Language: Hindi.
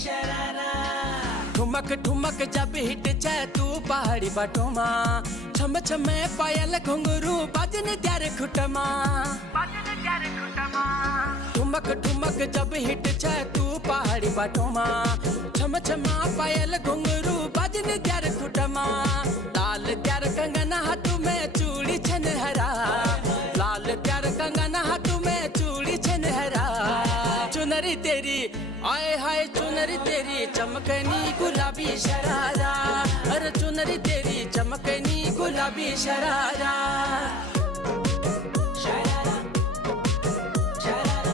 शरारा। ठुमक ठुमक जब हिट जाए तू पहाड़ी बटोमा, छम छमे पायल घुंघरू बाजन त्यारे खुटमा। ठुमक ठुमक जब हिट जाए तू पहाड़ी बटोमा, छम छमा पायल घुंघरू बाजन त्यारे खुटमा। लाल त्यार कंगना हाथों में चूड़ी छनहरा, लाल त्यार कंगना हाथों में चूड़ी छनहरा। चुनरी तेरी आए हाय चुनरी तेरी चमकनी गुलाबी शरारा, अरे चुनरी तेरी चमकनी गुलाबी शरारा।